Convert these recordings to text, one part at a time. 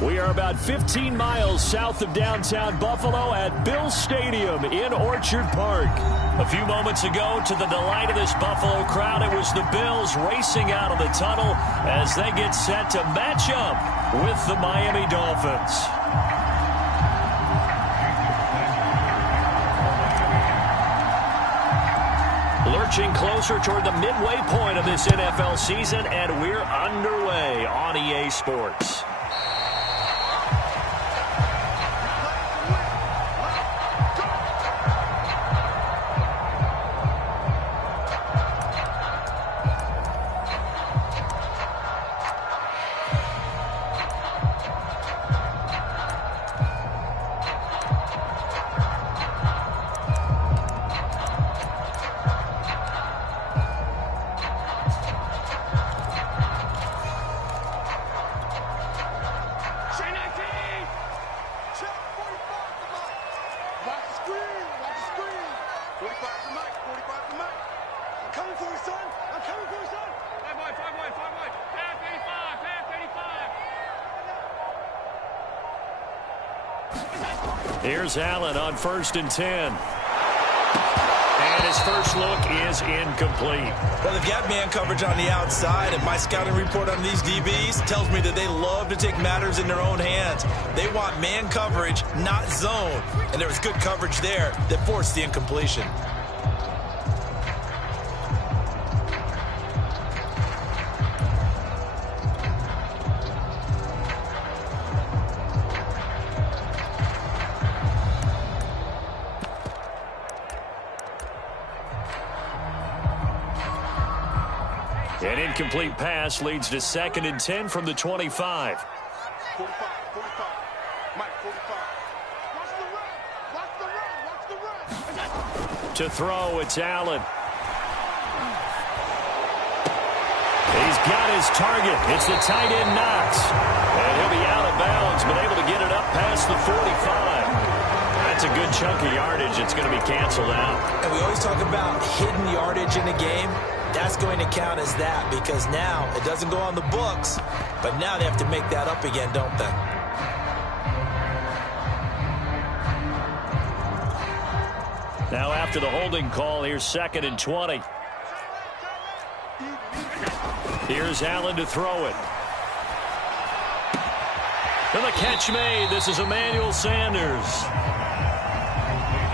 We are about 15 miles south of downtown Buffalo at Bill Stadium in Orchard Park. A few moments ago, to the delight of this Buffalo crowd, it was the Bills racing out of the tunnel as they get set to match up with the Miami Dolphins. Lurching closer toward the midway point of this NFL season, and we're underway on EA Sports. Here's Allen on 1st and 10. And his first look is incomplete. Well, they've got man coverage on the outside, and my scouting report on these DBs tells me that they love to take matters in their own hands. They want man coverage, not zone. And there was good coverage there that forced the incompletion. An incomplete pass leads to 2nd and 10 from the 25. 45. Mike, 45. Watch the run. To throw, it's Allen. He's got his target. It's the tight end Knox. And he'll be out of bounds, but able to get it up past the 45. That's a good chunk of yardage. It's going to be canceled out. And we always talk about hidden yardage in a game. That's going to count as that because now it doesn't go on the books, but now they have to make that up again, don't they? Now after the holding call, here's 2nd and 20. Here's Allen to throw it. And the catch made. This is Emmanuel Sanders.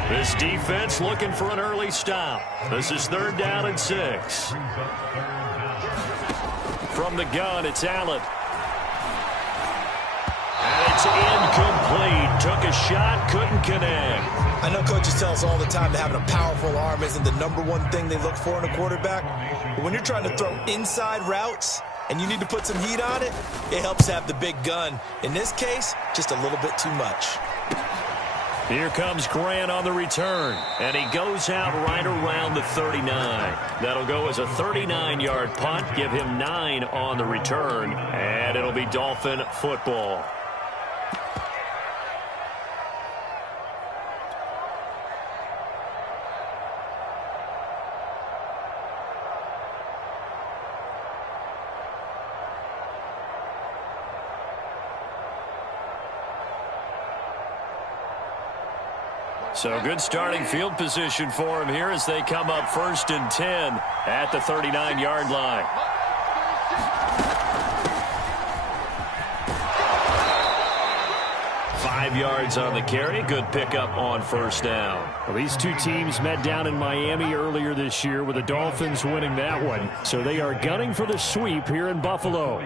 This defense looking for an early stop. This is 3rd down and 6. From the gun, it's Allen. And it's incomplete. Took a shot, couldn't connect. I know coaches tell us all the time that having a powerful arm isn't the #1 thing they look for in a quarterback. But when you're trying to throw inside routes and you need to put some heat on it, it helps to have the big gun. In this case, just a little bit too much. Here comes Grant on the return, and he goes out right around the 39. That'll go as a 39-yard punt, give him 9 on the return, and it'll be Dolphin football. So good starting field position for him here as they come up 1st and 10 at the 39-yard line. Five yards on the carry. Good pickup on 1st down. Well, these two teams met down in Miami earlier this year with the Dolphins winning that one. So they are gunning for the sweep here in Buffalo.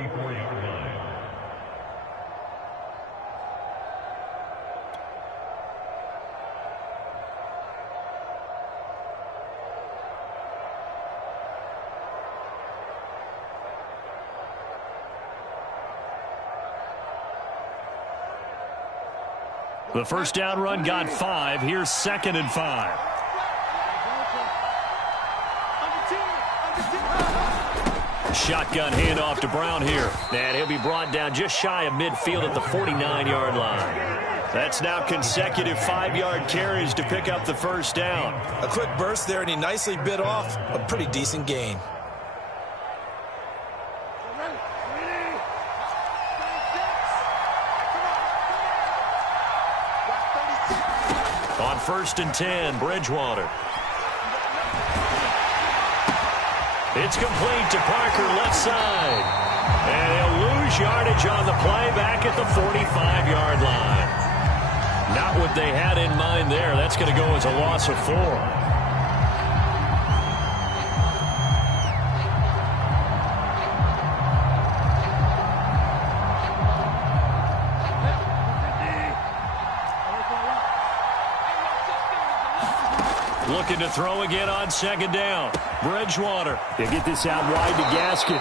The 1st down run got 5. Here's 2nd and 5. Shotgun handoff to Brown here. And he'll be brought down just shy of midfield at the 49-yard line. That's now consecutive 5-yard carries to pick up the 1st down. A quick burst there, and he nicely bit off a pretty decent gain. 1st and 10, Bridgewater. It's complete to Parker, left side. And he'll lose yardage on the play back at the 45-yard line. Not what they had in mind there. That's going to go as a loss of 4. Looking to throw again on 2nd down. Bridgewater. They get this out wide to Gaskin.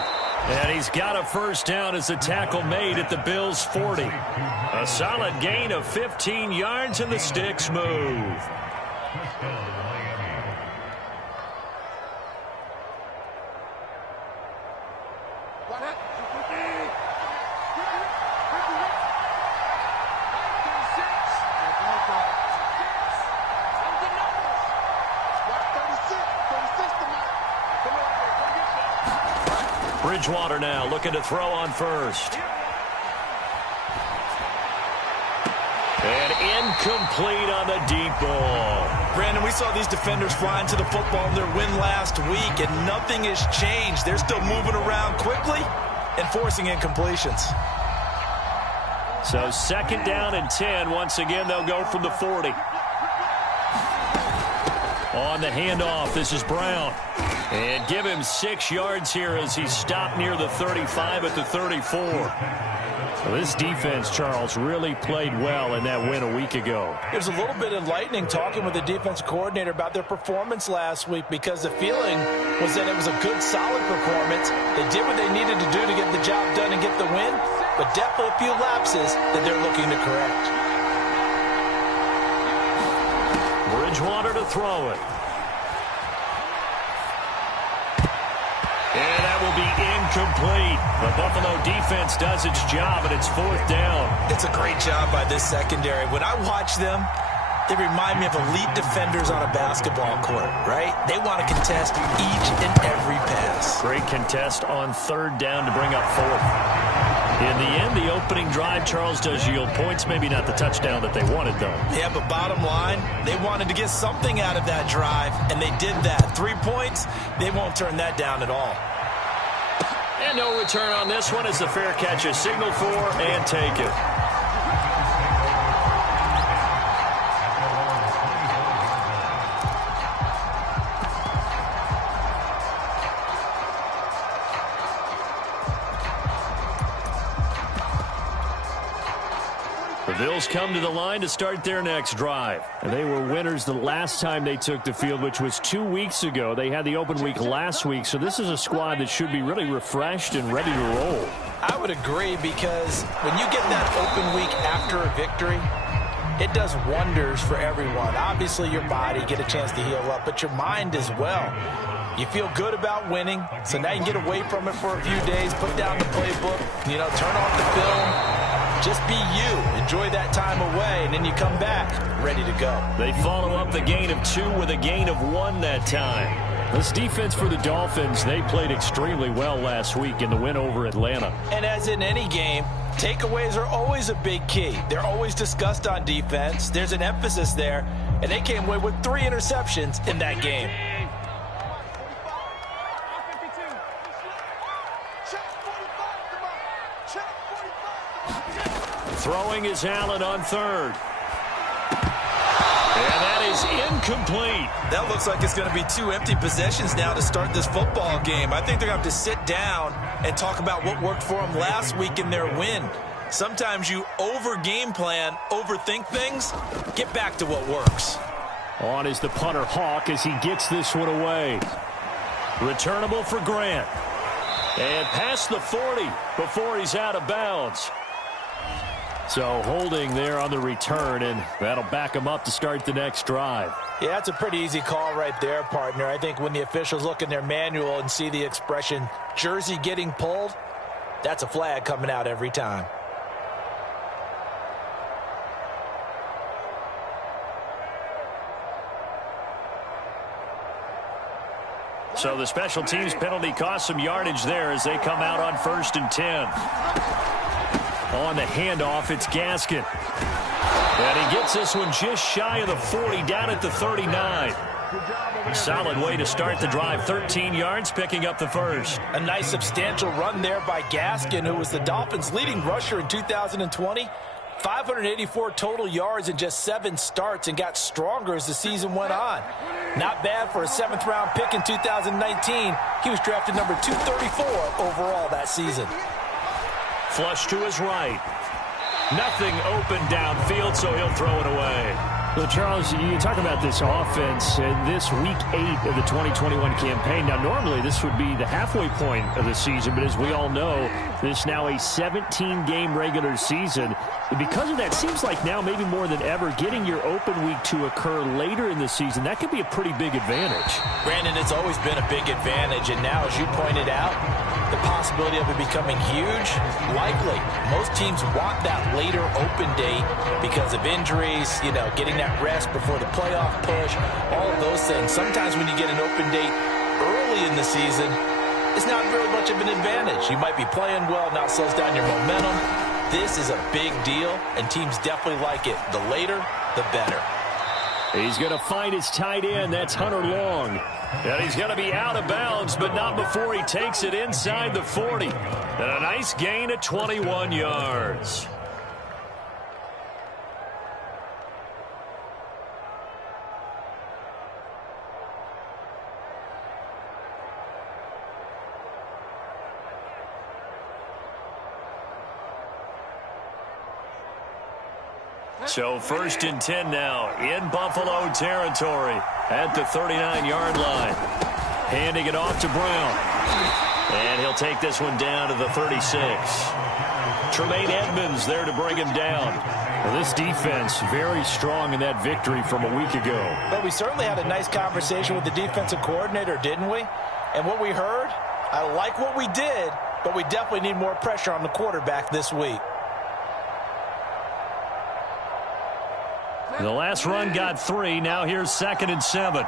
And he's got a 1st down as the tackle made at the Bills' 40. A solid gain of 15 yards, and the sticks move. Bridgewater now looking to throw on 1st. And incomplete on the deep ball. Brandon, we saw these defenders flying to the football in their win last week, and nothing has changed. They're still moving around quickly and forcing incompletions. So 2nd down and 10. Once again, they'll go from the 40. On the handoff, this is Brown. And give him 6 yards here as he stopped near the 35 at the 34. Well, this defense, Charles, really played well in that win a week ago. It was a little bit enlightening talking with the defense coordinator about their performance last week, because the feeling was that it was a good, solid performance. They did what they needed to do to get the job done and get the win, but definitely a few lapses that they're looking to correct. Bridgewater to throw it. And that will be incomplete. The Buffalo defense does its job, and it's 4th down. It's a great job by this secondary. When I watch them, they remind me of elite defenders on a basketball court, right? They want to contest each and every pass. Great contest on 3rd down to bring up 4th. In the end, the opening drive, Charles, does yield points. Maybe not the touchdown that they wanted, though. Yeah, but bottom line, they wanted to get something out of that drive, and they did that. 3 points, they won't turn that down at all. And no return on this one as the fair catch is signaled for, and take it. The Bills come to the line to start their next drive. And they were winners the last time they took the field, which was 2 weeks ago. They had the open week last week, so this is a squad that should be really refreshed and ready to roll. I would agree, because when you get that open week after a victory, it does wonders for everyone. Obviously, your body, get a chance to heal up, but your mind as well. You feel good about winning, so now you can get away from it for a few days, put down the playbook, turn off the film. Just be you. Enjoy that time away, and then you come back ready to go. They follow up the gain of 2 with a gain of 1 that time. This defense for the Dolphins, they played extremely well last week in the win over Atlanta. And as in any game, takeaways are always a big key. They're always discussed on defense. There's an emphasis there, and they came away with 3 interceptions in that game. Throwing is Allen on 3rd. And that is incomplete. That looks like it's going to be 2 empty possessions now to start this football game. I think they're going to have to sit down and talk about what worked for them last week in their win. Sometimes you over-game plan, overthink things. Get back to what works. On is the punter Hawk as he gets this one away. Returnable for Grant. And past the 40 before he's out of bounds. So holding there on the return, and that'll back him up to start the next drive. Yeah, that's a pretty easy call right there, partner. I think when the officials look in their manual and see the expression, jersey getting pulled, that's a flag coming out every time. So the special teams penalty cost some yardage there as they come out on 1st and 10. On the handoff, it's Gaskin. And he gets this one just shy of the 40, down at the 39. Solid way to start the drive. 13 yards, picking up the first. A nice substantial run there by Gaskin, who was the Dolphins' leading rusher in 2020. 584 total yards in just 7 starts, and got stronger as the season went on. Not bad for a 7th-round pick in 2019. He was drafted number 234 overall that season. Flush to his right. Nothing open downfield, so he'll throw it away. Well, Charles, you talk about this offense and this week 8 of the 2021 campaign. Now, normally this would be the halfway point of the season, but as we all know, this now a 17-game regular season. And because of that, seems like now maybe more than ever, getting your open week to occur later in the season, that could be a pretty big advantage. Brandon, it's always been a big advantage, and now, as you pointed out, the possibility of it becoming huge, likely. Most teams want that later open date because of injuries, you know, getting that rest before the playoff push, all of those things. Sometimes when you get an open date early in the season, it's not very much of an advantage. You might be playing well, now it slows down your momentum. This is a big deal, and teams definitely like it. The later, the better. He's going to find his tight end. That's Hunter Long. And he's going to be out of bounds, but not before he takes it inside the 40. And a nice gain of 21 yards. So 1st and 10 now in Buffalo territory at the 39-yard line. Handing it off to Brown. And he'll take this one down to the 36. Tremaine Edmonds there to bring him down. Well, this defense very strong in that victory from a week ago. But we certainly had a nice conversation with the defensive coordinator, didn't we? And what we heard, I like what we did, but we definitely need more pressure on the quarterback this week. The last run got 3. Now here's 2nd and 7.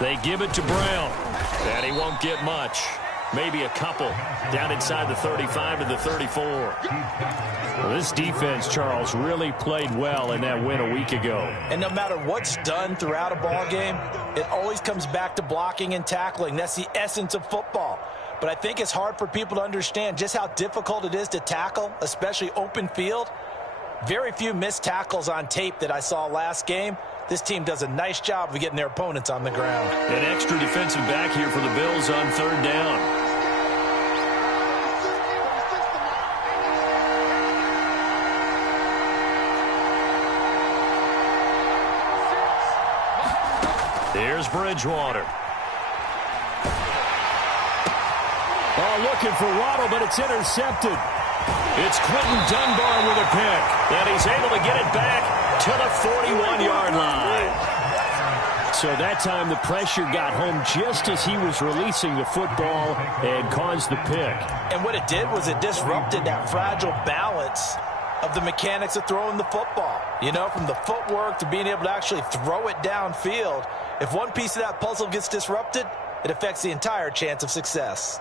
They give it to Brown. And he won't get much. Maybe a couple. Down inside the 35 to the 34. Well, this defense, Charles, really played well in that win a week ago. And no matter what's done throughout a ball game, it always comes back to blocking and tackling. That's the essence of football. But I think it's hard for people to understand just how difficult it is to tackle, especially open field. Very few missed tackles on tape that I saw last game. This team does a nice job of getting their opponents on the ground. An extra defensive back here for the Bills on 3rd down. Here's Bridgewater. Oh, looking for Waddle, but it's intercepted. It's Quentin Dunbar with a pick. And he's able to get it back to the 41-yard line. So that time the pressure got home just as he was releasing the football and caused the pick. And what it did was it disrupted that fragile balance of the mechanics of throwing the football. You know, from the footwork to being able to actually throw it downfield. If one piece of that puzzle gets disrupted, it affects the entire chance of success.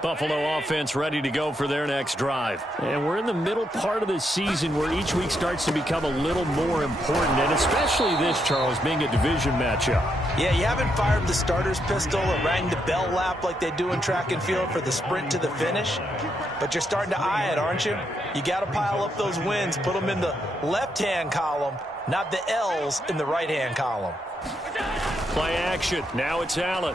Buffalo offense ready to go for their next drive. And we're in the middle part of the season where each week starts to become a little more important, and especially this, Charles, being a division matchup. Yeah, you haven't fired the starter's pistol or rang the bell lap like they do in track and field for the sprint to the finish, but you're starting to eye it, aren't you? You got to pile up those wins, put them in the left-hand column, not the L's in the right-hand column. Play action. Now it's Allen.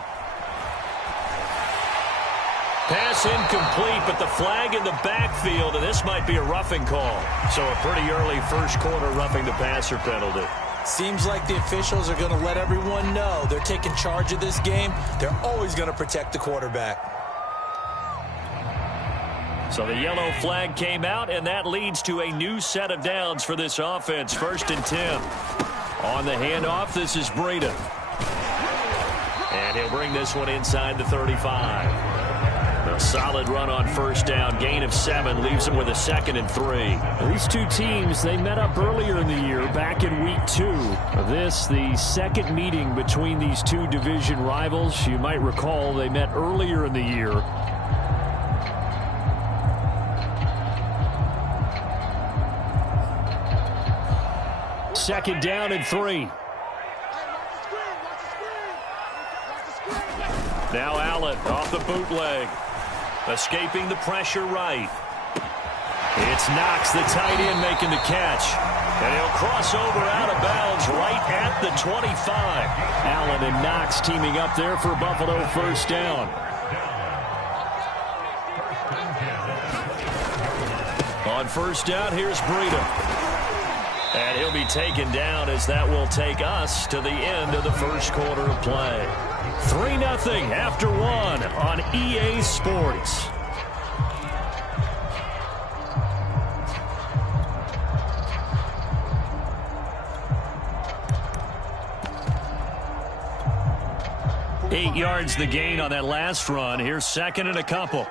Pass incomplete, but the flag in the backfield, and this might be a roughing call. So a pretty early first quarter roughing the passer penalty. Seems like the officials are going to let everyone know they're taking charge of this game. They're always going to protect the quarterback. So the yellow flag came out, and that leads to a new set of downs for this offense. 1st and 10. On the handoff, this is Breida. And he'll bring this one inside the 35. A solid run on 1st down. Gain of 7 leaves them with a 2nd and 3. These two teams, they met up earlier in the year, back in week 2. This, the second meeting between these two division rivals. You might recall they met earlier in the year. Second down and 3. Now Allen off the bootleg. Escaping the pressure right. It's Knox, the tight end, making the catch. And he'll cross over out of bounds right at the 25. Allen and Knox teaming up there for Buffalo first down. On first down, here's Breida. And he'll be taken down as that will take us to the end of the first quarter of play. 3-0 after 1 on EA Sports. Eight yards the gain on that last run. Here's second and a couple.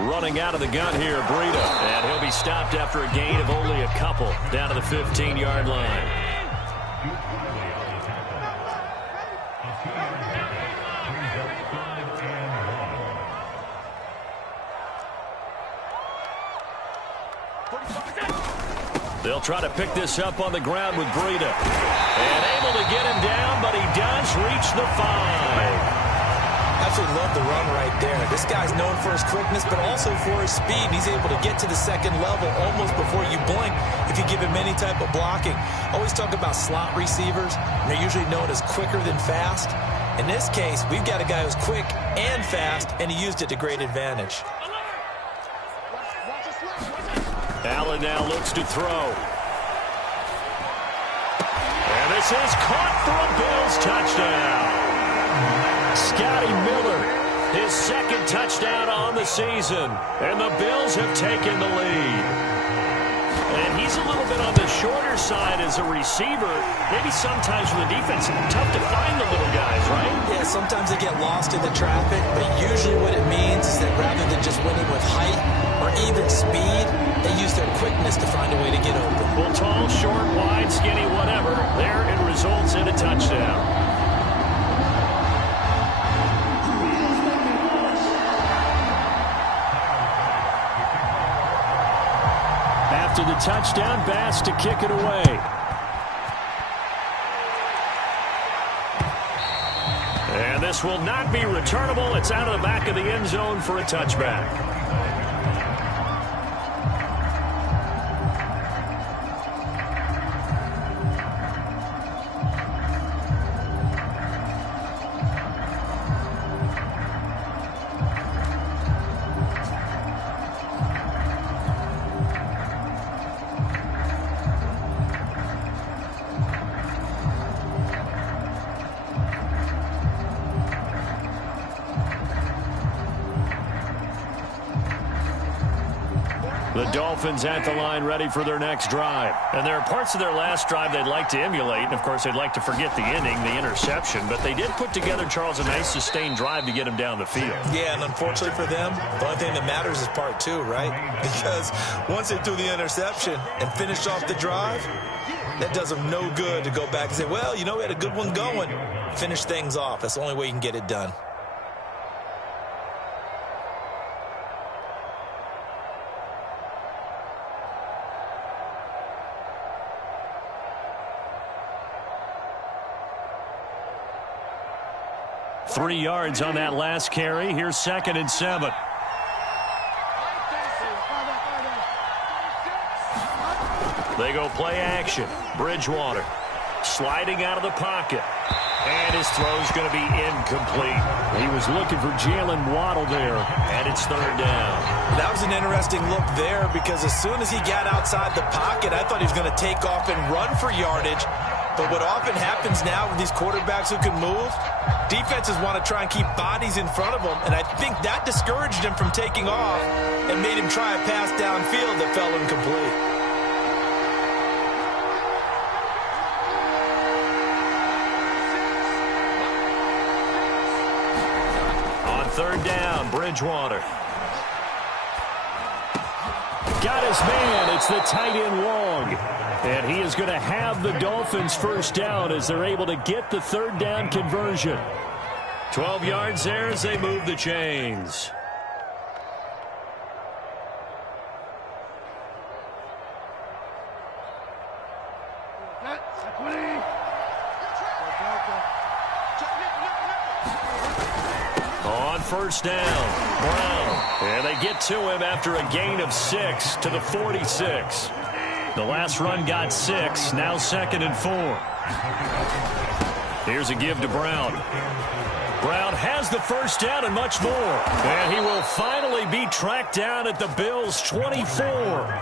Running out of the gun here, Breida. And he'll be stopped after a gain of only a couple down to the 15-yard line. They'll try to pick this up on the ground with Breida. And able to get him down, but he does reach the 5. Absolutely love the run right there. This guy's known for his quickness, but also for his speed. He's able to get to the second level almost before you blink if you give him any type of blocking. Always talk about slot receivers, and they're usually known as quicker than fast. In this case, we've got a guy who's quick and fast, and he used it to great advantage. Allen now looks to throw. And this is caught for a Bills touchdown. Scotty Miller, his second touchdown on the season. And the Bills have taken the lead. And he's a little bit on the shorter side as a receiver. Maybe sometimes for the defense, tough to find the little guys, right? Yeah, sometimes they get lost in the traffic, but usually what it means is that rather than just winning with height or even speed, they use their quickness to find a way to get open. Well, tall, short, wide, skinny, whatever, there it results in a touchdown. After the touchdown, Bass to kick it away. And this will not be returnable. It's out of the back of the end zone for a touchback. The Dolphins at the line ready for their next drive. And there are parts of their last drive they'd like to emulate. And, of course, they'd like to forget the inning, the interception. But they did put together, Charles, a nice sustained drive to get him down the field. Yeah, and unfortunately for them, the only thing that matters is part two, right? Because once they threw the interception and finished off the drive, that does them no good to go back and say, well, you know, we had a good one going. Finish things off. That's the only way you can get it done. Three yards on that last carry. Here's second and 7. They go play action. Bridgewater sliding out of the pocket. And his throw's going to be incomplete. He was looking for Jalen Waddle there. And it's third down. That was an interesting look there because as soon as he got outside the pocket, I thought he was going to take off and run for yardage. But what often happens now with these quarterbacks who can move, defenses want to try and keep bodies in front of them, and I think that discouraged him from taking off and made him try a pass downfield that fell incomplete. On third down, Bridgewater. Got his man. It's the tight end Long. And he is going to have the Dolphins first down as they're able to get the third down conversion. 12 yards there as they move the chains. On first down, Brown. And they get to him after a gain of 6 to the 46. The last run got 6, now 2nd and 4. Here's a give to Brown. Brown has the first down and much more. And he will finally be tracked down at the Bills' 24.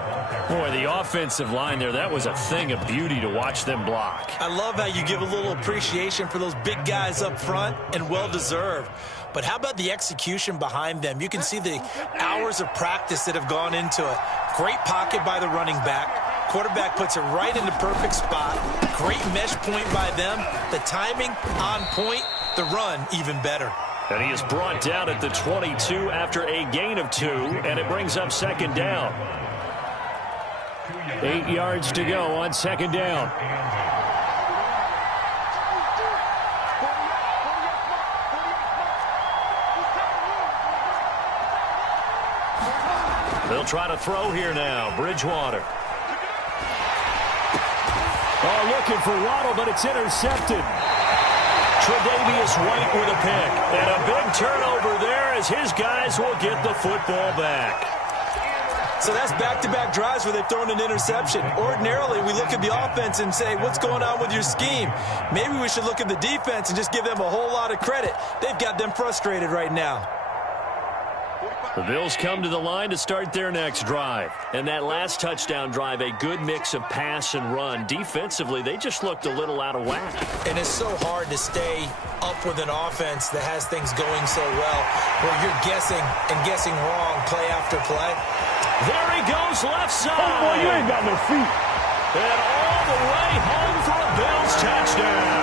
Boy, the offensive line there, that was a thing of beauty to watch them block. I love how you give a little appreciation for those big guys up front, and well-deserved. But how about the execution behind them? You can see the hours of practice that have gone into it. Great pocket by the running back. Quarterback puts it right in the perfect spot. Great mesh point by them. The timing on point. The run even better. And he is brought down at the 22 after a gain of 2, and it brings up 2nd down. 8 yards to go on 2nd down. They'll try to throw here now. Bridgewater. Oh, looking for Waddle, but it's intercepted. Tre'Davious White with a pick. And a big turnover there as his guys will get the football back. So that's back-to-back drives where they've thrown an interception. Ordinarily, we look at the offense and say, what's going on with your scheme? Maybe we should look at the defense and just give them a whole lot of credit. They've got them frustrated right now. The Bills come to the line to start their next drive. And that last touchdown drive, a good mix of pass and run. Defensively, they just looked a little out of whack. And it's so hard to stay up with an offense that has things going so well, where you're guessing and guessing wrong play after play. There he goes, left side. Oh, boy, you ain't got no feet. And all the way home for a Bills touchdown.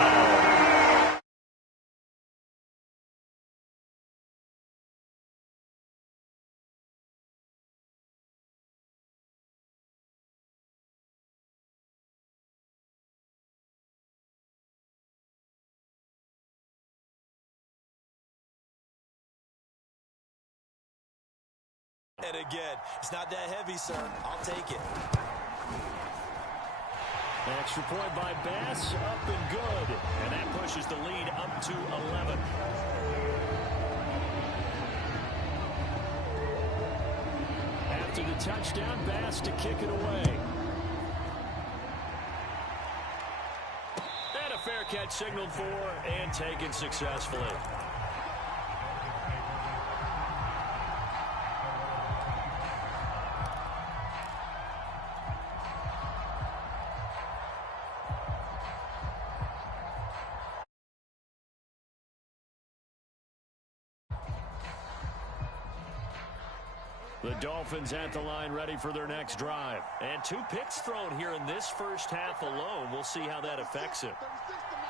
And again, it's not that heavy, sir. I'll take it. Extra point by Bass, up and good. And that pushes the lead up to 11. After the touchdown, Bass to kick it away. And a fair catch signaled for and taken successfully. The Dolphins at the line ready for their next drive. And 2 picks thrown here in this first half alone. We'll see how that affects him.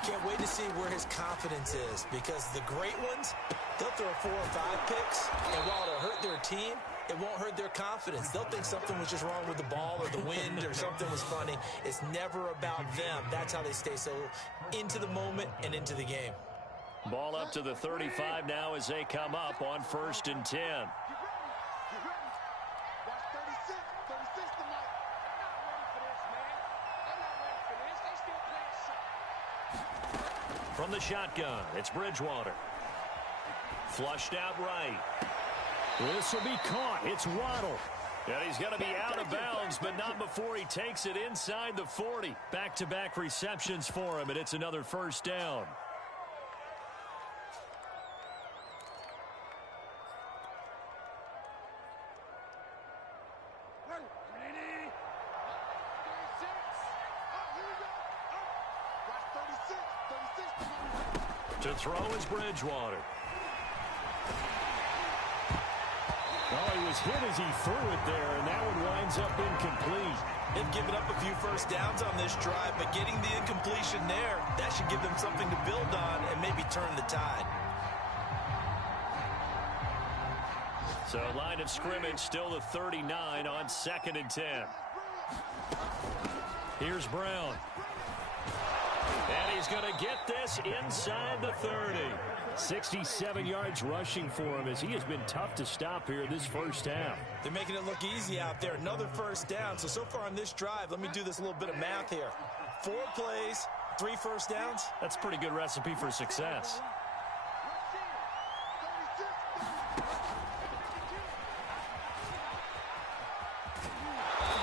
Can't wait to see where his confidence is, because the great ones, they'll throw 4 or 5 picks, and while it'll hurt their team, it won't hurt their confidence. They'll think something was just wrong with the ball or the wind or something was funny. It's never about them. That's how they stay so into the moment and into the game. Ball up to the 35 now as they come up on 1st and 10. From the shotgun, it's Bridgewater. Flushed out right. This will be caught. It's Waddle. And he's going to be out of bounds, but not before he takes it inside the 40. Back-to-back receptions for him, and it's another first down. To throw is Bridgewater. Oh, he was hit as he threw it there, and that one winds up incomplete. They've given up a few first downs on this drive, but getting the incompletion there, that should give them something to build on and maybe turn the tide. So line of scrimmage still the 39 on 2nd and 10. Here's Brown. And he's going to get this inside the 30. 67 yards rushing for him, as he has been tough to stop here this first half. They're making it look easy out there. Another first down. So far on this drive, let me do this little bit of math here. 4 plays, 3 first downs. That's a pretty good recipe for success.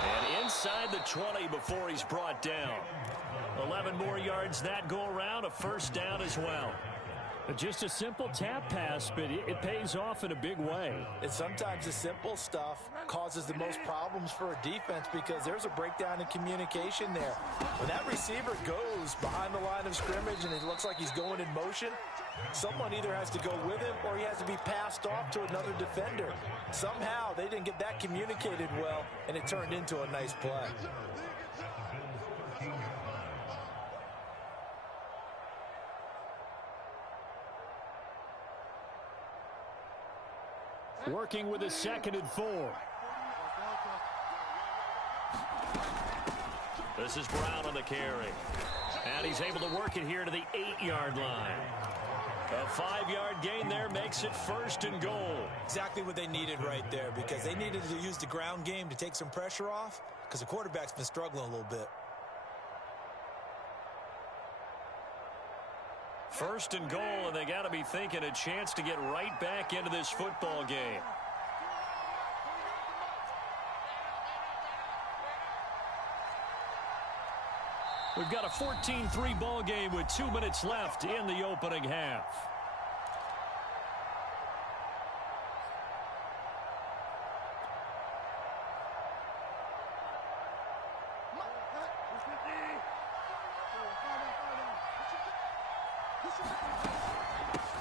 And inside the 20 before he's brought down. 11 more yards that go around, a first down as well. Just a simple tap pass, but it pays off in a big way. And sometimes the simple stuff causes the most problems for a defense because there's a breakdown in communication there. When that receiver goes behind the line of scrimmage and it looks like he's going in motion, someone either has to go with him or he has to be passed off to another defender. Somehow they didn't get that communicated well, and it turned into a nice play. Working with a 2nd and 4. This is Brown on the carry. And he's able to work it here to the 8-yard line. A 5-yard gain there makes it 1st and goal. Exactly what they needed right there because they needed to use the ground game to take some pressure off because the quarterback's been struggling a little bit. 1st and goal, and they got to be thinking a chance to get right back into this football game. We've got a 14-3 ball game with 2 minutes left in the opening half.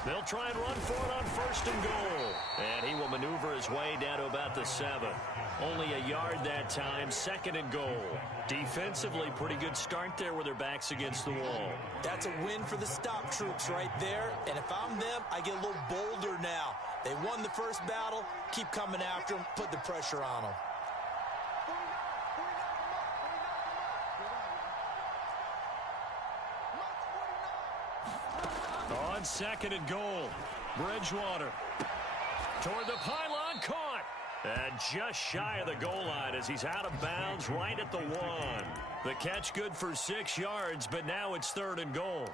They'll try and run for it on 1st and goal. And he will maneuver his way down to about the 7. Only a yard that time, 2nd and goal. Defensively, pretty good start there with their backs against the wall. That's a win for the stop troops right there. And if I'm them, I get a little bolder now. They won the first battle. Keep coming after them. Put the pressure on them. On 2nd and goal, Bridgewater toward the pylon, caught. And just shy of the goal line as he's out of bounds right at the 1. The catch good for 6 yards, but now it's 3rd and goal.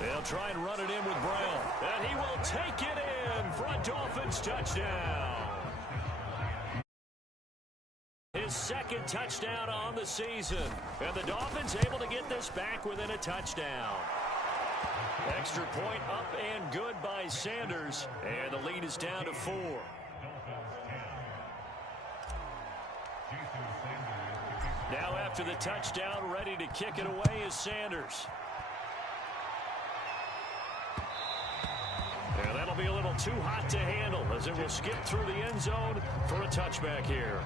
They'll try and run it in with Brown. And he will take it in for a Dolphins touchdown. His 2nd touchdown on the season. And the Dolphins able to get this back within a touchdown. Extra point up and good by Sanders. And the lead is down to 4. Now after the touchdown, ready to kick it away is Sanders. And that'll be a little too hot to handle as it will skip through the end zone for a touchback here.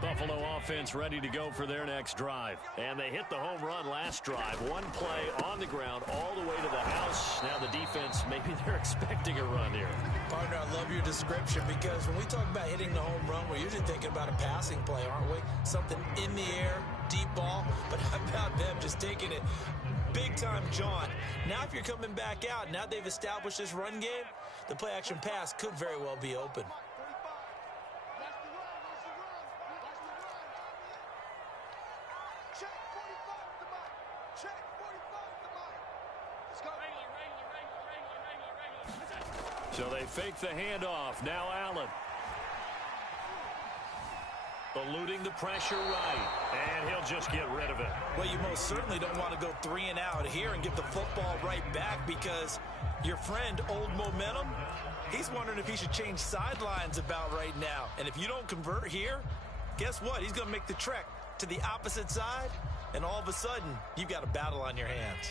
Buffalo offense ready to go for their next drive. And they hit the home run last drive. One play on the ground all the way to the house. Now the defense, maybe they're expecting a run here. Partner, I love your description because when we talk about hitting the home run, we're usually thinking about a passing play, aren't we? Something in the air, deep ball. But how about them just taking it big-time jaunt? Now if you're coming back out, now they've established this run game, the play-action pass could very well be open. So they fake the handoff. Now Allen. Eluding the pressure right. And he'll just get rid of it. Well, you most certainly don't want to go 3 and out here and get the football right back because your friend, Old Momentum, he's wondering if he should change sidelines about right now. And if you don't convert here, guess what? He's going to make the trek to the opposite side, and all of a sudden, you've got a battle on your hands.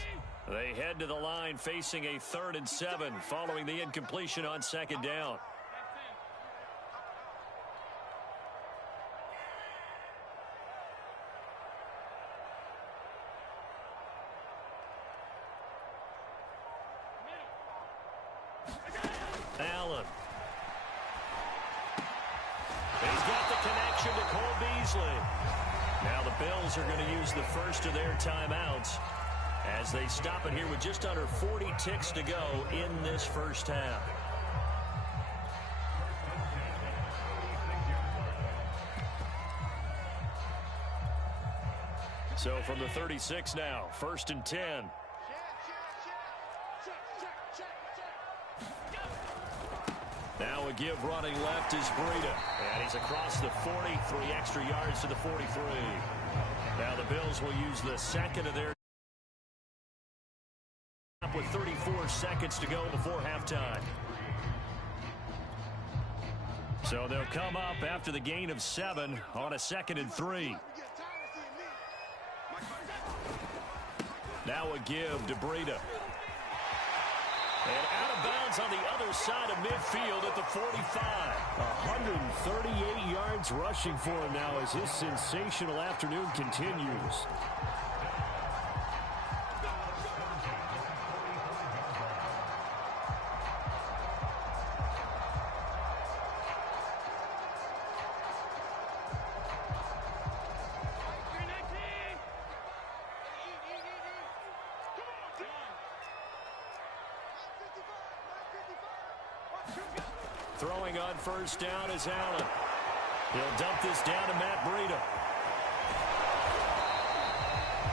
They head to the line facing a 3rd and 7 following the incompletion on 2nd down. Allen. He's got the connection to Cole Beasley. Now the Bills are going to use the first of their timeouts as they stop it here with just under 40 ticks to go in this first half. So from the 36 now, 1st and 10. Now a give running left is Breida. And he's across the 40, 3 extra yards to the 43. Now the Bills will use the second of their with 34 seconds to go before halftime. So they'll come up after the gain of 7 on a 2nd and 3. Now a give to Breida. And out of bounds on the other side of midfield at the 45. 138 yards rushing for him now as his sensational afternoon continues. Throwing on first down is Allen. He'll dump this down to Matt Breida.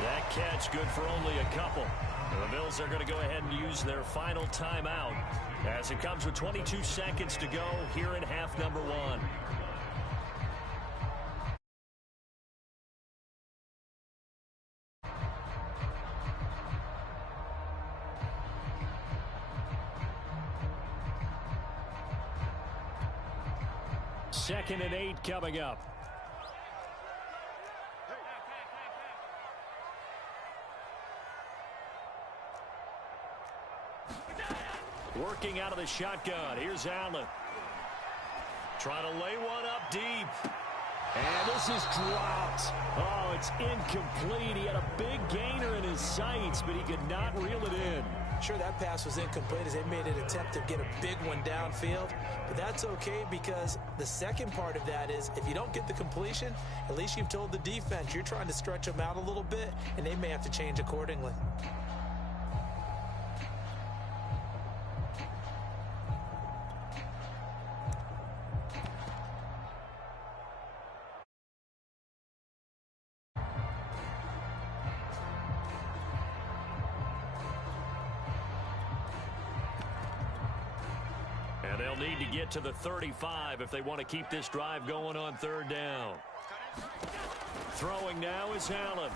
That catch good for only a couple. The Bills are going to go ahead and use their final timeout as it comes with 22 seconds to go here in half number 1. Second and 8 coming up. Working out of the shotgun. Here's Allen. Trying to lay one up deep. And this is dropped. Oh, it's incomplete. He had a big gainer in his sights, but he could not reel it in. Sure, that pass was incomplete as they made an attempt to get a big one downfield. But that's okay because the second part of that is if you don't get the completion, at least you've told the defense you're trying to stretch them out a little bit, and they may have to change accordingly. And they'll need to get to the 35 if they want to keep this drive going on 3rd down. Throwing now is Allen.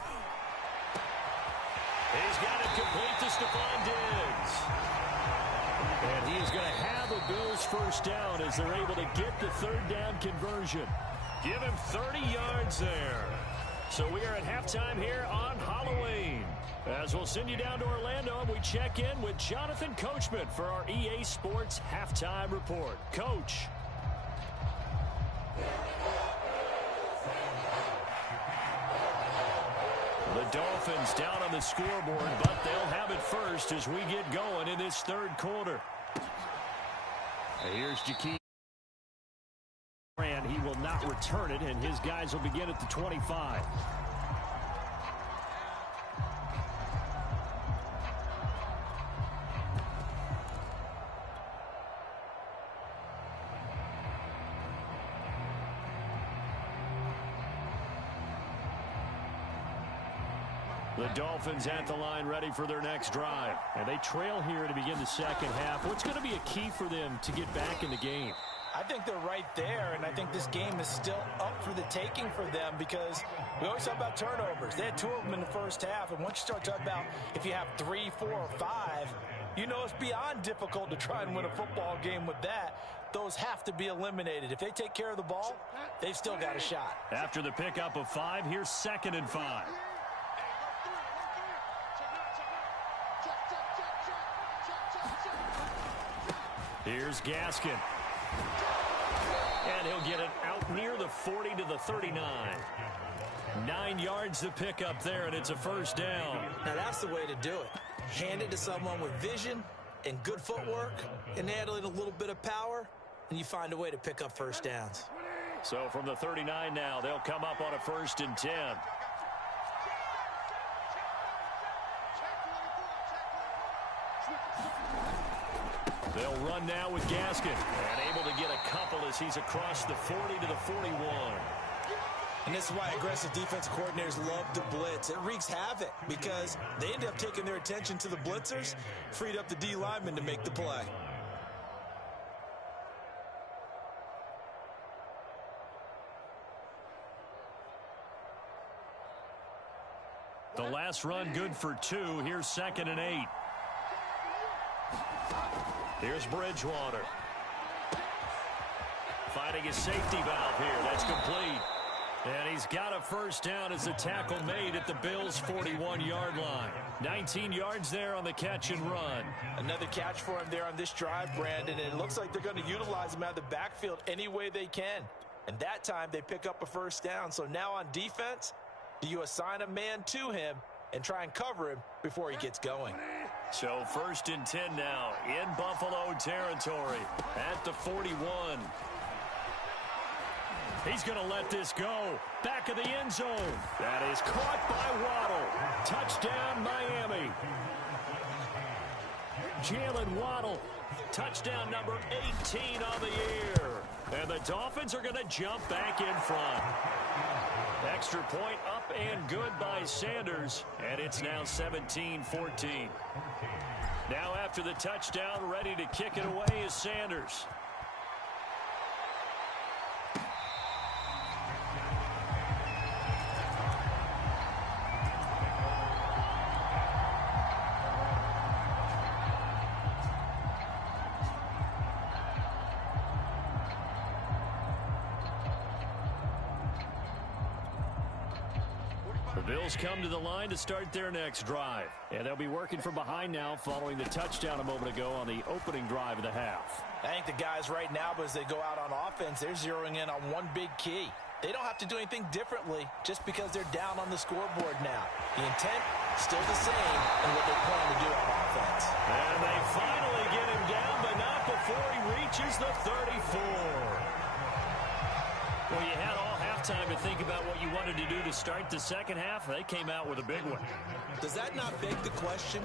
He's got it complete to Stephon Diggs. And he is going to have a Bills first down as they're able to get the 3rd down conversion. Give him 30 yards there. So we are at halftime here on Halloween. As we'll send you down to Orlando and we check in with Jonathan Coachman for our EA Sports Halftime Report. Coach. The Dolphins down on the scoreboard, but they'll have it first as we get going in this 3rd quarter. Here's Jakeem. And he will not return it, and his guys will begin at the 25. The Dolphins at the line ready for their next drive. And they trail here to begin the second half. What's going to be a key for them to get back in the game? I think they're right there, and I think this game is still up for the taking for them because we always talk about turnovers. They had 2 of them in the first half, and once you start talking about if you have 3, 4, or 5, you know it's beyond difficult to try and win a football game with that. Those have to be eliminated. If they take care of the ball, they've still got a shot. After the pickup of 5, here's 2nd and 5. Here's Gaskin. And he'll get it out near the 40 to the 39. 9 yards to pick up there, and it's a first down. Now that's the way to do it. Hand it to someone with vision and good footwork and handling a little bit of power, and you find a way to pick up first downs. So from the 39 now, they'll come up on a 1st and 10. They'll run now with Gaskin, and able to get a couple as he's across the 40 to the 41. And this is why aggressive defensive coordinators love to blitz. It wreaks havoc because they end up taking their attention to the blitzers, freed up the D lineman to make the play. The last run good for 2. Here's 2nd and 8. Here's Bridgewater. Finding his safety valve here. That's complete. And he's got a first down as the tackle made at the Bills' 41-yard line. 19 yards there on the catch and run. Another catch for him there on this drive, Brandon, and it looks like they're going to utilize him out of the backfield any way they can. And that time they pick up a first down. So now on defense, do you assign a man to him and try and cover him before he gets going? So 1st and 10 now in Buffalo territory at the 41. He's going to let this go. Back of the end zone. That is caught by Waddle. Touchdown, Miami. Jalen Waddle. Touchdown number 18 on the year. And the Dolphins are going to jump back in front. Extra point up and good by Sanders. And it's now 17-14. Now after the touchdown, ready to kick it away is Sanders. Bills come to the line to start their next drive. And they'll be working from behind now following the touchdown a moment ago on the opening drive of the half. I think the guys right now, as they go out on offense, they're zeroing in on one big key. They don't have to do anything differently just because they're down on the scoreboard now. The intent still the same in what they plan to do on offense. And they finally get him down, but not before he reaches the 34. Well, you had all halftime to think about what you wanted to do to start the second half. They came out with a big one. Does that not beg the question?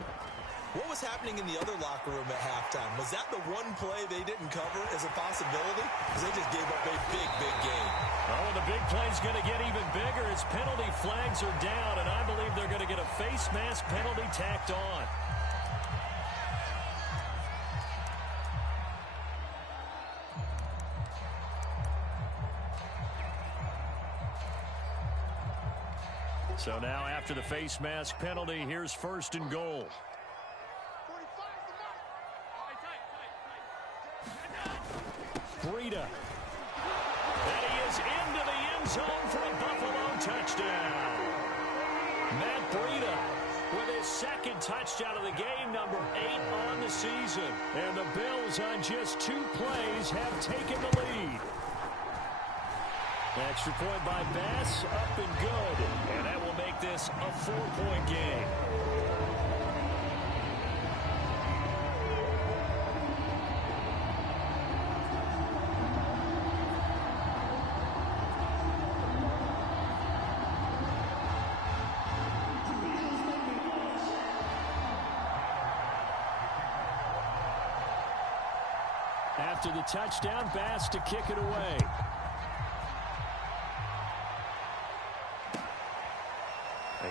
What was happening in the other locker room at halftime? Was that the one play they didn't cover as a possibility? Because they just gave up a big, big game. Oh, and the big play's going to get even bigger as penalty flags are down, and I believe they're going to get a face mask penalty tacked on. So now after the face mask penalty, here's 1st and goal. Breida. And he is into the end zone for a Buffalo touchdown. Matt Breida with his 2nd touchdown of the game, number 8 on the season. And the Bills on just 2 plays have taken the lead. Extra point by Bass, up and good. And that will make this a 4-point game. After the touchdown, Bass to kick it away.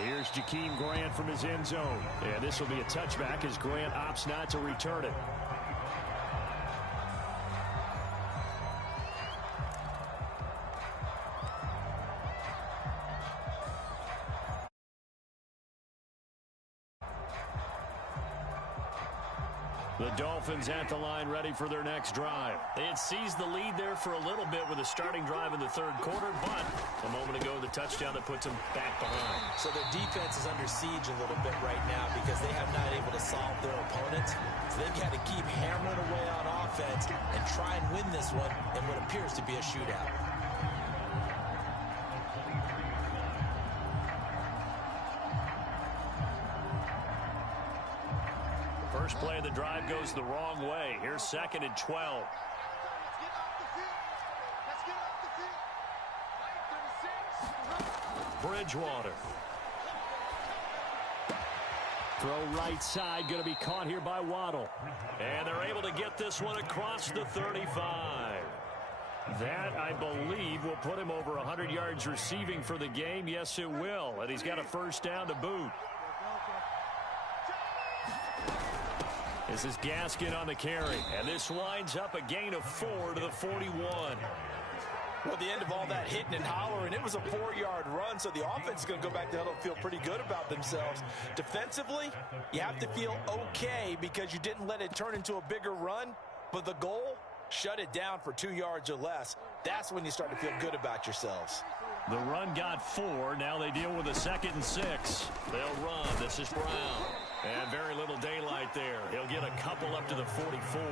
Here's Jakeem Grant from his end zone. And this will be a touchback as Grant opts not to return it. The Dolphins at the line ready for their next drive. They had seized the lead there for a little bit with a starting drive in the 3rd quarter, but a moment ago the touchdown that puts them back behind. So their defense is under siege a little bit right now because they have not able to solve their opponents. So they've got to keep hammering away on offense and try and win this one in what appears to be a shootout. First play of the drive goes the wrong way. Here's 2nd and 12. Bridgewater. Throw right side, going to be caught here by Waddle. And they're able to get this one across the 35. That, I believe, will put him over 100 yards receiving for the game. Yes, it will. And he's got a first down to boot. This is Gaskin on the carry. And this winds up a gain of 4 to the 41. Well, the end of all that hitting and hollering, it was a 4-yard run, so the offense is going to go back to huddle and feel pretty good about themselves. Defensively, you have to feel okay because you didn't let it turn into a bigger run, but the goal, shut it down for 2 yards or less. That's when you start to feel good about yourselves. The run got 4. Now they deal with a 2nd and 6. They'll run. This is Brown. And very little daylight there. He'll get a couple up to the 44.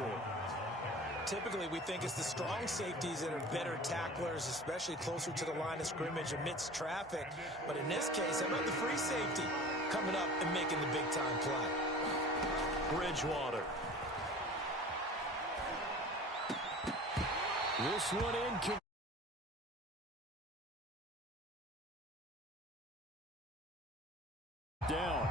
Typically, we think it's the strong safeties that are better tacklers, especially closer to the line of scrimmage amidst traffic. But in this case, how about the free safety coming up and making the big-time play? Bridgewater. This one in. Down.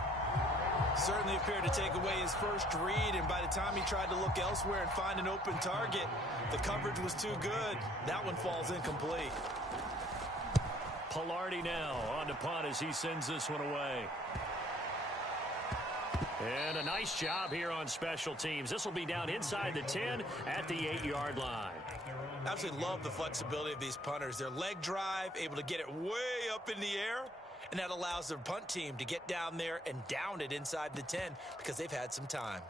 Certainly appeared to take away his first read, and by the time he tried to look elsewhere and find an open target, the coverage was too good. That one falls incomplete. Pilardi now on to punt as he sends this one away. And a nice job here on special teams. This will be down inside the 10 at the 8-yard line. Absolutely love the flexibility of these punters. Their leg drive, able to get it way up in the air, and that allows their punt team to get down there and down it inside the 10 because they've had some time.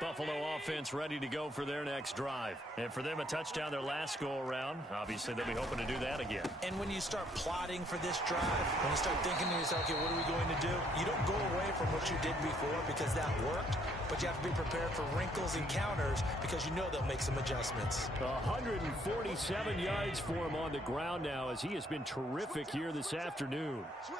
Buffalo offense ready to go for their next drive. And for them, a touchdown their last go-around. Obviously, they'll be hoping to do that again. And when you start plotting for this drive, when you start thinking to yourself, okay, what are we going to do? You don't go away from what you did before because that worked, but you have to be prepared for wrinkles and counters because you know they'll make some adjustments. 147 yards for him on the ground now as he has been terrific here this afternoon. Switch.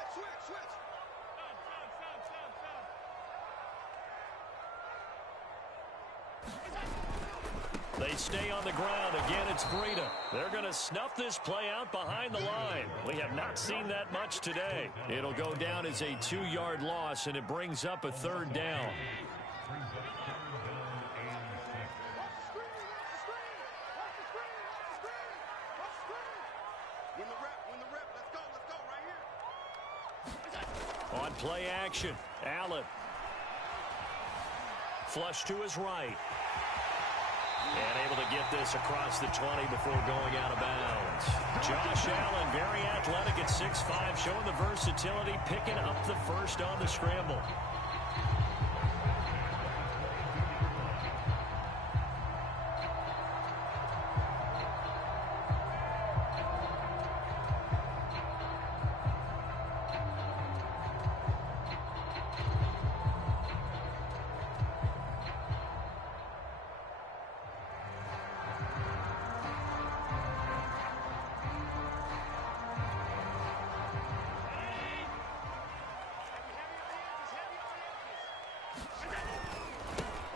They stay on the ground. Again, it's Breida. They're going to snuff this play out behind the line. We have not seen that much today. It'll go down as a 2-yard loss, and it brings up a 3rd down. Win the rep. Let's go right here. On play action, Allen. Flush to his right. And able to get this across the 20 before going out of bounds. Josh Allen, very athletic at 6'5", showing the versatility, picking up the first on the scramble.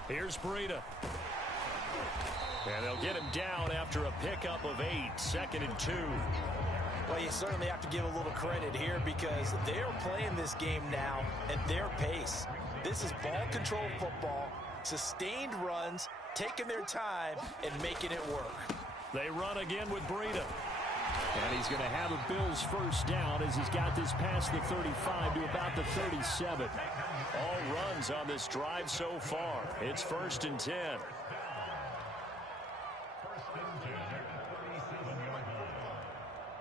Here's Breida. And they'll get him down after a pickup of 8, 2nd and 2. Well, you certainly have to give a little credit here because they are playing this game now at their pace. This is ball control football, sustained runs, taking their time, and making it work. They run again with Breida. And he's going to have a Bills first down as he's got this past the 35 to about the 37. All runs on this drive so far. It's 1st and 10.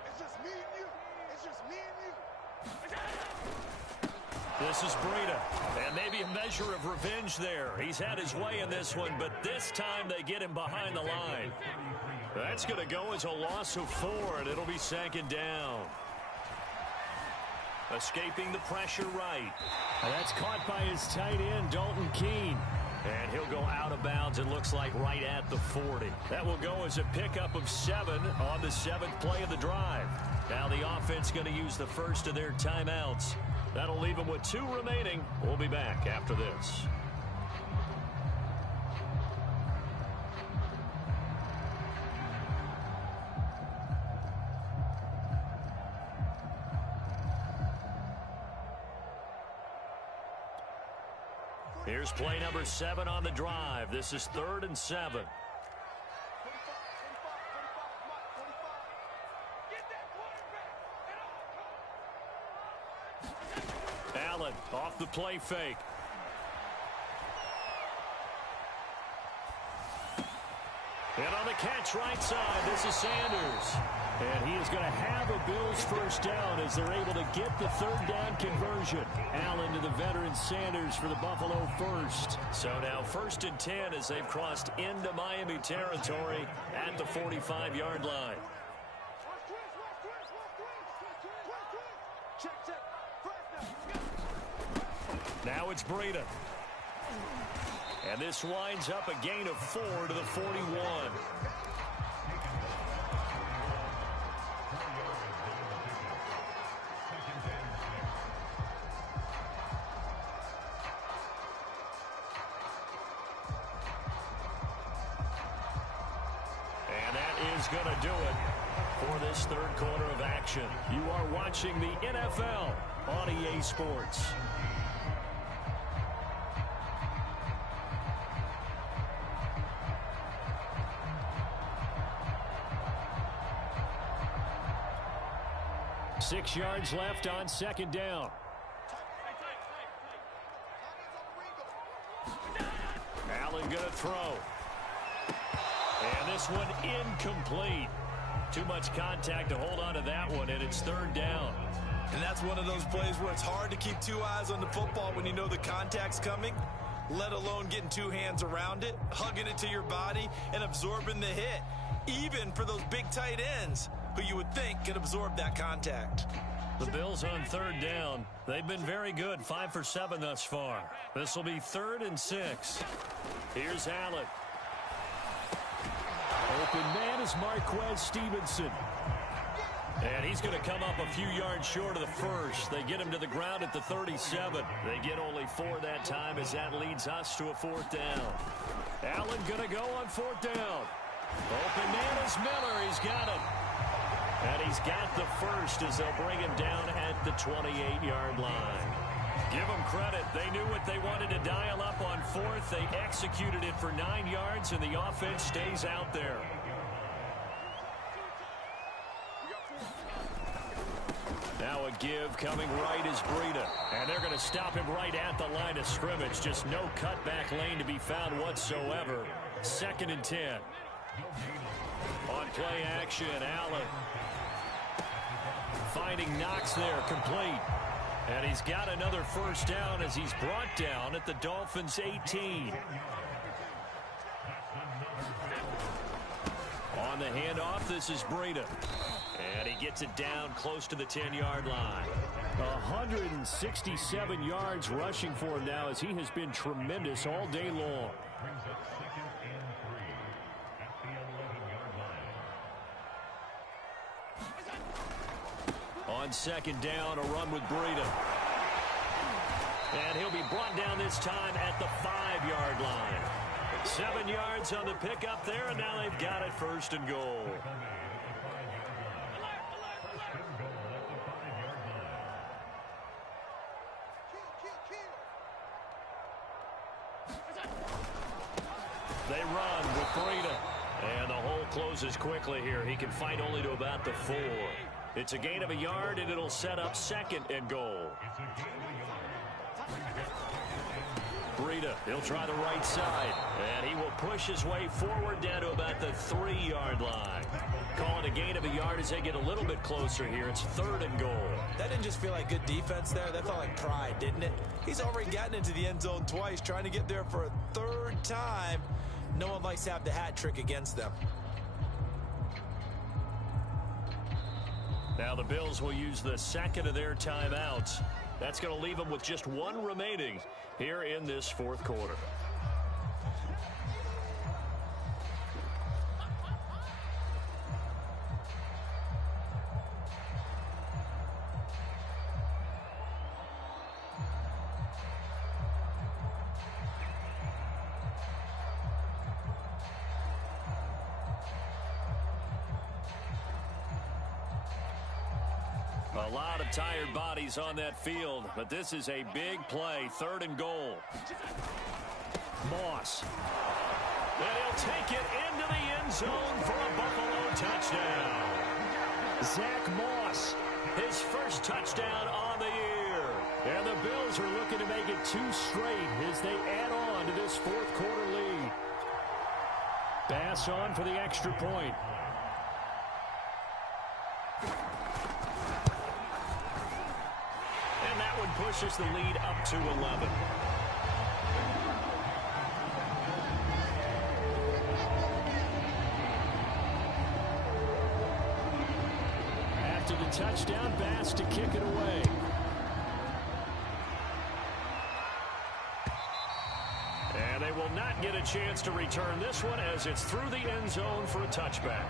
It's just me and you. This is Breida. And maybe a measure of revenge there. He's had his way in this one, but this time they get him behind the line. That's going to go as a loss of 4, and it'll be 2nd down. Escaping the pressure right. And that's caught by his tight end, Dalton Keene. And he'll go out of bounds, it looks like, right at the 40. That will go as a pickup of 7 on the 7th play of the drive. Now the offense going to use the first of their timeouts. That'll leave them with 2 remaining. We'll be back after this. Here's play number 7 on the drive. This is 3rd and 7. Allen off the play fake. And on the catch right side, this is Sanders. And he is going to have a Bills first down as they're able to get the 3rd down conversion. Allen to the veteran Sanders for the Buffalo first. So now 1st and 10 as they've crossed into Miami territory at the 45-yard line. Now it's Breida. And this winds up a gain of 4 to the 41. And that is going to do it for this 3rd quarter of action. You are watching the NFL on EA Sports. Six yards left on 2nd down. Allen going to throw. And this one incomplete. Too much contact to hold on to that one, and it's 3rd down. And that's one of those plays where it's hard to keep 2 eyes on the football when you know the contact's coming, let alone getting 2 hands around it, hugging it to your body, and absorbing the hit, even for those big tight ends who you would think could absorb that contact. The Bills on 3rd down. They've been very good, 5 for 7 thus far. This will be 3rd and 6. Here's Allen. Open man is Marquez Stevenson. And he's going to come up a few yards short of the first. They get him to the ground at the 37. They get only 4 that time as that leads us to a 4th down. Allen going to go on 4th down. Open man is Miller. He's got him. And he's got the first as they'll bring him down at the 28-yard line. Give them credit. They knew what they wanted to dial up on 4th. They executed it for 9 yards, and the offense stays out there. Now a give coming right is Breida. And they're going to stop him right at the line of scrimmage. Just no cutback lane to be found whatsoever. 2nd and 10. On play action, Allen. Finding Knox there, complete. And he's got another first down as he's brought down at the Dolphins' 18. On the handoff, this is Breida. And he gets it down close to the 10-yard line. 167 yards rushing for him now as he has been tremendous all day long. On 2nd down, a run with Breida. And he'll be brought down this time at the 5-yard line. 7 yards on the pickup there, and now they've got it 1st and goal. They run with Breida. And the hole closes quickly here. He can fight only to about the 4. It's a gain of a yard, and it'll set up 2nd and goal. Breida, he'll try the right side. And he will push his way forward down to about the 3-yard line. Call it a gain of a yard as they get a little bit closer here. It's 3rd and goal. That didn't just feel like good defense there. That felt like pride, didn't it? He's already gotten into the end zone twice, trying to get there for a 3rd time. No one likes to have the hat trick against them. Now the Bills will use the 2nd of their timeouts. That's going to leave them with just 1 remaining here in this 4th quarter. A lot of tired bodies on that field, but this is a big play, 3rd and goal. Moss. And he'll take it into the end zone for a Buffalo touchdown. Zach Moss. His first touchdown on the year. And the Bills are looking to make it 2 straight as they add on to this 4th quarter lead. Bass on for the extra point. And that one pushes the lead up to 11. After the touchdown, Bass to kick it away. And they will not get a chance to return this one as it's through the end zone for a touchback.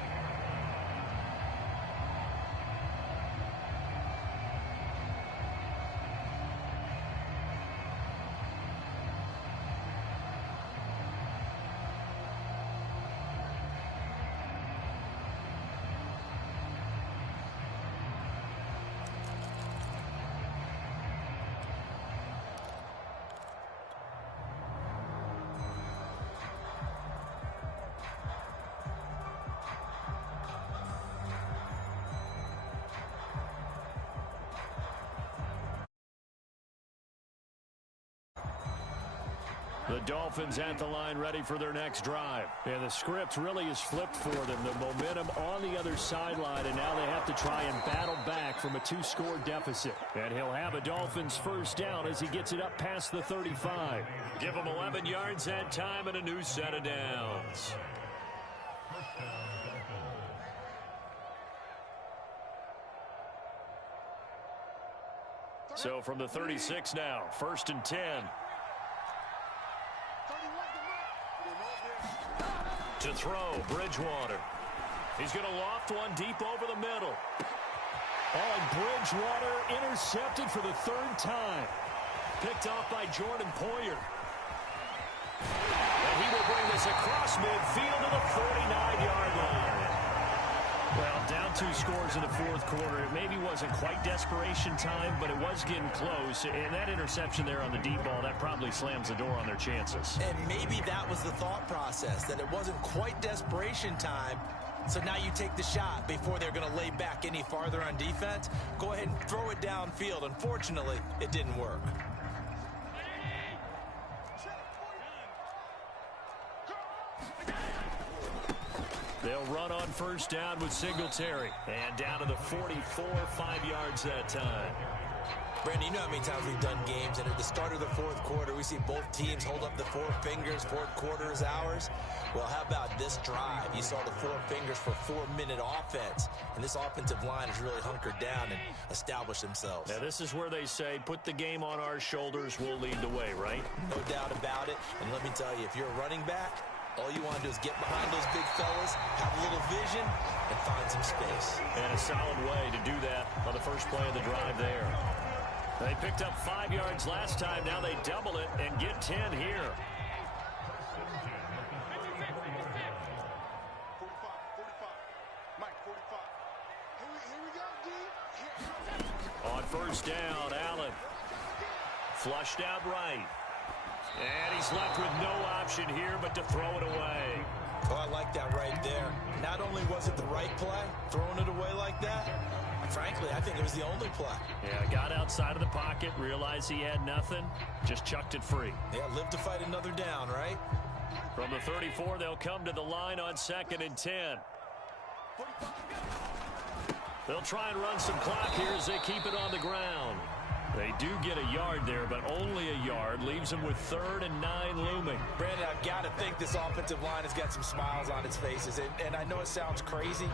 The Dolphins at the line ready for their next drive. And the script really is flipped for them. The momentum on the other sideline, and now they have to try and battle back from a 2-score deficit. And he'll have a Dolphins first down as he gets it up past the 35. Give him 11 yards that time and a new set of downs. So from the 36 now, 1st and 10. To throw, Bridgewater. He's going to loft one deep over the middle. Oh, and Bridgewater intercepted for the 3rd time. Picked off by Jordan Poyer. And he will bring this across midfield to the 49-yard line. Well, down 2 scores in the 4th quarter. It maybe wasn't quite desperation time, but it was getting close. And that interception there on the deep ball, that probably slams the door on their chances. And maybe that was the thought process, that it wasn't quite desperation time. So now you take the shot before they're going to lay back any farther on defense. Go ahead and throw it downfield. Unfortunately, it didn't work. They'll run on first down with Singletary. And down to the 44, 5 yards that time. Brandon, you know how many times we've done games, and at the start of the 4th quarter, we see both teams hold up the 4 fingers, 4th quarter is ours. Well, how about this drive? You saw the 4 fingers for 4-minute offense, and this offensive line has really hunkered down and established themselves. Now, this is where they say, put the game on our shoulders, we'll lead the way, right? No doubt about it, and let me tell you, if you're a running back, all you want to do is get behind those big fellas, have a little vision, and find some space. And a solid way to do that on the first play of the drive there. They picked up 5 yards last time. Now they double it and get 10 here. 45. Mike, 45. Here we go, D. On first down, Allen. Flushed out right. And he's left with no option here but to throw it away. Oh, I like that right there. Not only was it the right play, throwing it away like that, frankly, I think it was the only play. Yeah, got outside of the pocket, realized he had nothing, just chucked it free. Yeah, live to fight another down, right? From the 34, they'll come to the line on 2nd and 10. They'll try and run some clock here as they keep it on the ground. They do get a yard there, but only a yard. Leaves them with 3rd and 9 looming. Brandon, I've got to think this offensive line has got some smiles on its faces. And I know it sounds crazy,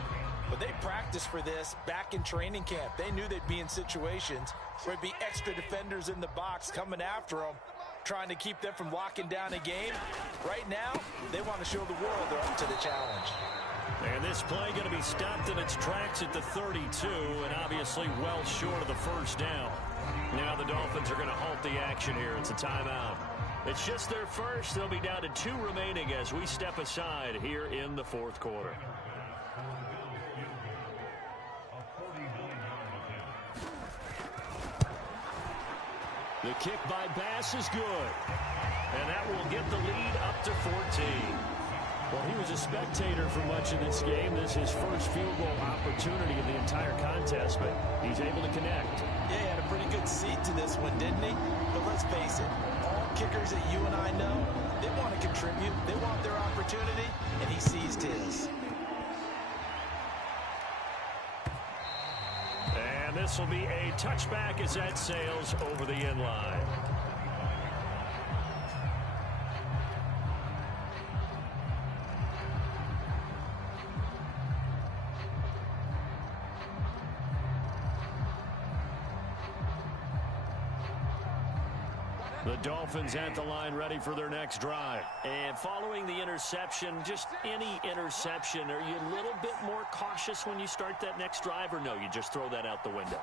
but they practiced for this back in training camp. They knew they'd be in situations where there'd be extra defenders in the box coming after them, trying to keep them from locking down a game. Right now, they want to show the world they're up to the challenge. And this play going to be stopped in its tracks at the 32, and obviously well short of the first down. Now the Dolphins are going to halt the action here. It's a timeout. It's just their first. They'll be down to 2 remaining as we step aside here in the 4th quarter. The kick by Bass is good. And that will get the lead up to 14. Well, he was a spectator for much of this game. This is his first field goal opportunity of the entire contest, but he's able to connect. Yeah, he had a pretty good seat to this one, didn't he? But let's face it, all kickers that you and I know, they want to contribute. They want their opportunity, and he seized his. And this will be a touchback as that sails over the end line. The Dolphins at the line ready for their next drive. And following the interception, just any interception, are you a little bit more cautious when you start that next drive, or no, you just throw that out the window?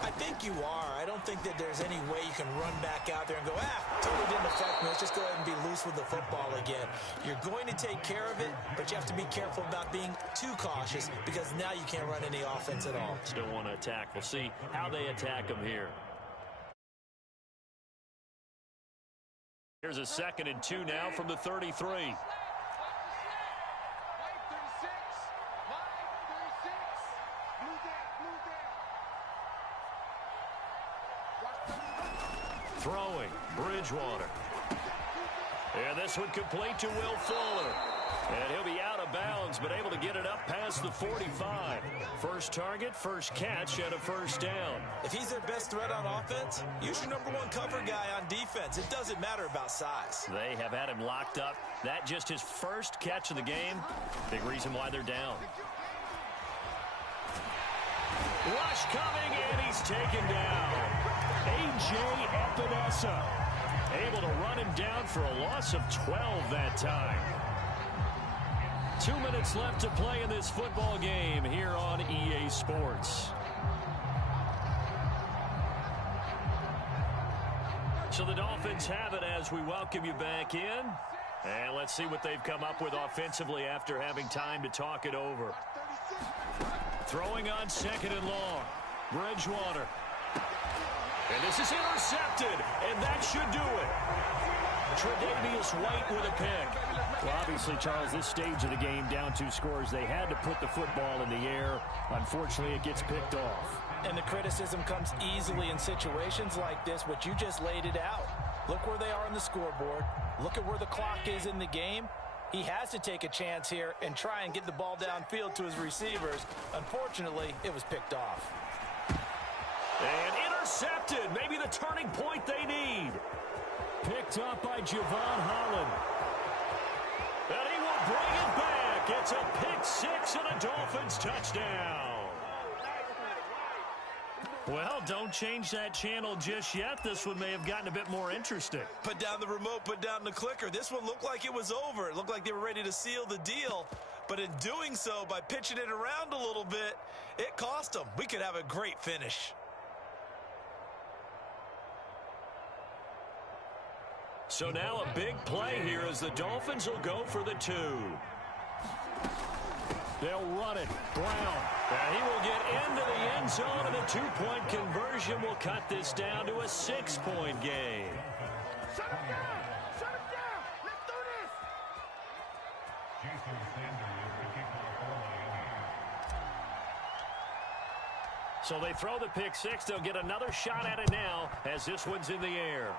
I think you are. I don't think that there's any way you can run back out there and go, totally didn't affect me. Let's just go ahead and be loose with the football again. You're going to take care of it, but you have to be careful about being too cautious because now you can't run any offense at all. Still want to attack. We'll see how they attack them here. Here's a 2nd and 2 now from the 33. Throwing, Bridgewater. And this one complete to Will Fuller. And he'll be out of bounds, but able to get it up past the 45. First target, first catch, and a first down. If he's their best threat on offense, use your #1 cover guy on defense. It doesn't matter about size. They have had him locked up. That just his first catch of the game. Big reason why they're down. Rush coming, and he's taken down. A.J. Epinesa able to run him down for a loss of 12 that time. 2 minutes left to play in this football game here on EA Sports. So the Dolphins have it as we welcome you back in. And let's see what they've come up with offensively after having time to talk it over. Throwing on 2nd and long. Bridgewater. And this is intercepted, and that should do it. Tre'Davious White with a pick. Well, obviously, Charles, this stage of the game, down 2 scores, they had to put the football in the air. Unfortunately, it gets picked off. And the criticism comes easily in situations like this, but you just laid it out. Look where they are on the scoreboard. Look at where the clock is in the game. He has to take a chance here and try and get the ball downfield to his receivers. Unfortunately, it was picked off. And intercepted. Maybe the turning point they need. Picked up by Javon Holland. And he will bring it back. It's a pick 6 and a Dolphins touchdown. Well, don't change that channel just yet. This one may have gotten a bit more interesting. Put down the remote, put down the clicker. This one looked like it was over. It looked like they were ready to seal the deal. But in doing so, by pitching it around a little bit, it cost them. We could have a great finish. So now a big play here as the Dolphins will go for the 2. They'll run it. Brown. And he will get into the end zone, and the 2-point conversion will cut this down to a 6-point game. Shut him down! Shut him down! Let's do this! So they throw the pick 6. They'll get another shot at it now as this one's in the air.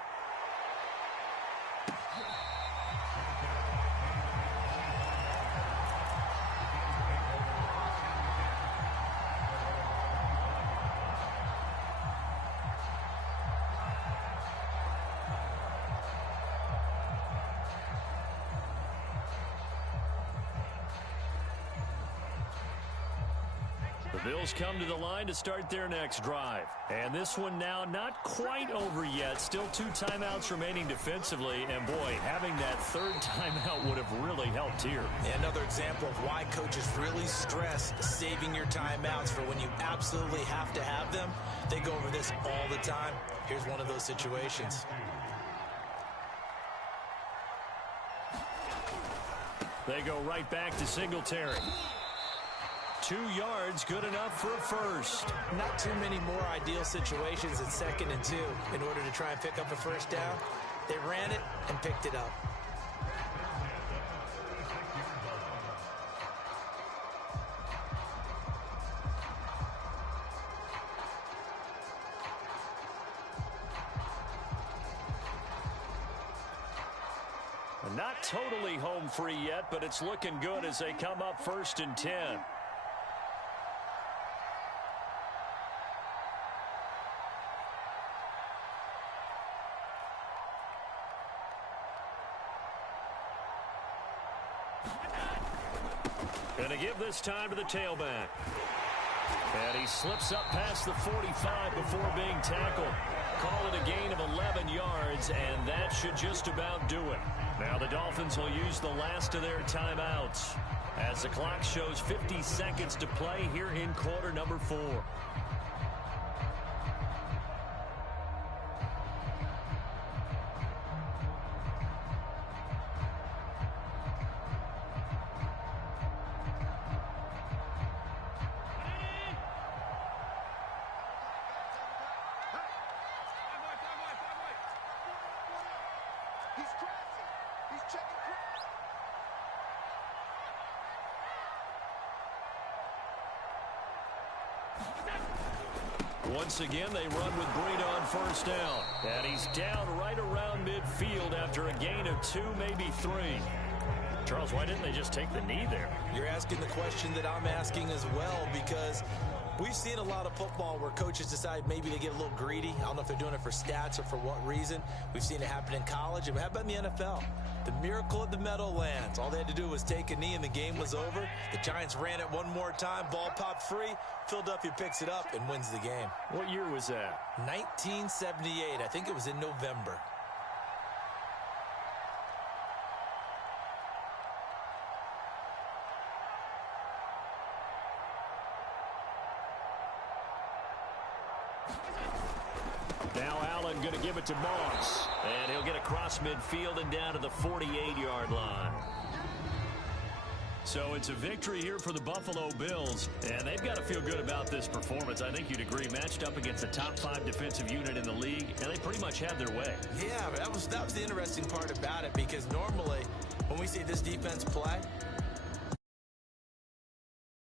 Bills come to the line to start their next drive. And this one now not quite over yet. Still 2 timeouts remaining defensively. And, boy, having that 3rd timeout would have really helped here. Another example of why coaches really stress saving your timeouts for when you absolutely have to have them. They go over this all the time. Here's one of those situations. They go right back to Singletary. 2 yards, good enough for a first. Not too many more ideal situations in 2nd and 2 in order to try and pick up a first down. They ran it and picked it up. Not totally home free yet, but it's looking good as they come up 1st and 10. Gonna give this time to the tailback. And he slips up past the 45 before being tackled. Call it a gain of 11 yards, and that should just about do it. Now the Dolphins will use the last of their timeouts as the clock shows 50 seconds to play here in quarter number 4. Once again, they run with Breida on 1st down. And he's down right around midfield after a gain of 2, maybe 3. Charles, why didn't they just take the knee there? You're asking the question that I'm asking as well, because we've seen a lot of football where coaches decide maybe they get a little greedy. I don't know if they're doing it for stats or for what reason. We've seen it happen in college, and how about in the NFL? The miracle of the Meadowlands. All they had to do was take a knee and the game was over. The Giants ran it one more time. Ball popped free. Philadelphia picks it up and wins the game. What year was that? 1978. I think it was in November. Now Allen going to give it to Moss. And he'll get across midfield and down to the 48-yard line. So it's a victory here for the Buffalo Bills, and they've got to feel good about this performance. I think you'd agree, matched up against the top 5 defensive unit in the league, and they pretty much had their way. Yeah, but that was the interesting part about it, because normally when we see this defense play,